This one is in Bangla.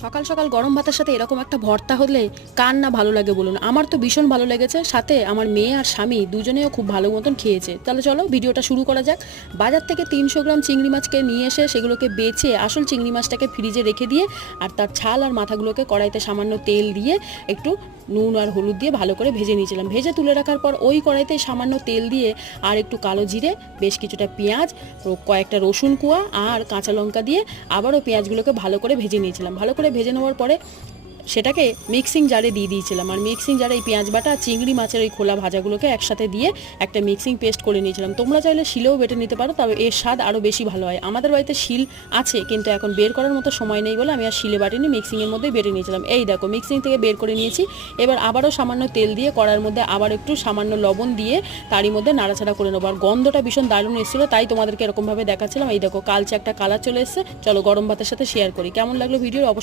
সকাল সকাল গরম ভাতের সাথে এরকম একটা ভর্তা হলে কার না ভালো লাগে বলুন? আমার তো ভীষণ ভালো লেগেছে, সাথে আমার মেয়ে আর স্বামী দুজনেও খুব ভালো মতন খেয়েছে। তাহলে চলো ভিডিওটা শুরু করা যাক। বাজার থেকে তিনশো গ্রাম চিংড়ি মাছকে নিয়ে এসে সেগুলোকে বেছে আসল চিংড়ি মাছটাকে ফ্রিজে রেখে দিয়ে আর তার ছাল আর মাথাগুলোকে কড়াইতে সামান্য তেল দিয়ে একটু নুন আর হলুদ দিয়ে ভালো করে ভেজে নিয়েছিলাম। ভেজে তুলে রাখার পর ওই কড়াইতে সামান্য তেল দিয়ে আর একটু কালো জিরে, বেশ কিছুটা পেঁয়াজ কয়েকটা রসুন কুয়া আর কাঁচা লঙ্কা দিয়ে আবারও পেঁয়াজগুলোকে ভালো করে ভেজে নিয়েছিলাম। ভালো করে ভেজে নেওয়ার পরে সেটাকে মিক্সিং জারে দিয়ে দিয়েছিলাম। আর মিক্সিং জারে এই পেঁয়াজ বাটা চিংড়ি মাছের ওই খোলা ভাজাগুলোকে একসাথে দিয়ে একটা মিক্সিং পেস্ট করে নিয়েছিলাম। তোমরা চাইলে শিলেও বেটে নিতে পারো, তবে এর স্বাদ আরও বেশি ভালো হয়। আমাদের বাড়িতে শিল আছে, কিন্তু এখন বের করার মতো সময় নেই বলে আমি আর শিলে বাটিনি মিক্সিংয়ের মধ্যে বেটে নিয়েছিলাম। এই দেখো মিক্সিং থেকে বের করে নিয়েছি। এবার আবারও সামান্য তেল দিয়ে কড়ার মধ্যে আবার একটু সামান্য লবণ দিয়ে তারই মধ্যে নাড়াচাড়া করে নেব। আর গন্ধটা ভীষণ দারুণ এসেছিল, তাই তোমাদেরকে এরকমভাবে দেখাচ্ছিলাম। এই দেখো, কালচে একটা কালার চলে এসেছে। চলো গরম ভাতের সাথে শেয়ার করি। কেমন লাগল ভিডিও অবশ্যই